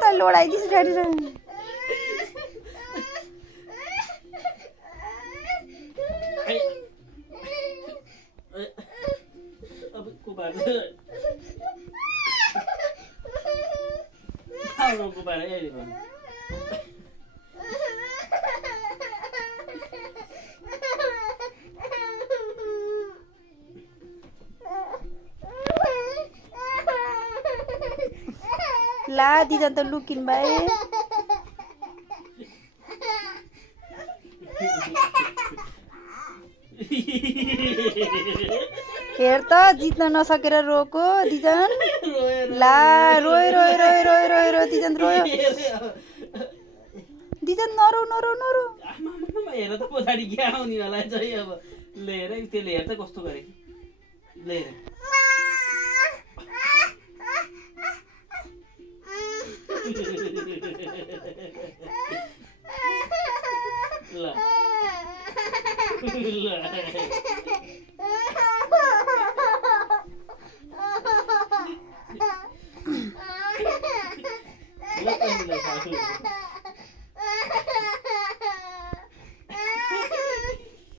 त लोडाइदिस ड्याडी र ला दिजन त लुकिन भाइ हेर त जित्न नसकेर रोको दिजन ला रोइ रोइ रोइ रोइ रोइ रोइ दिजन रोयो दिजन नरो नरो नरो हेर त पछाडि के आउने होला चाहिँ अब लिएर त्यसले हेर त कस्तो गरे लिएर ल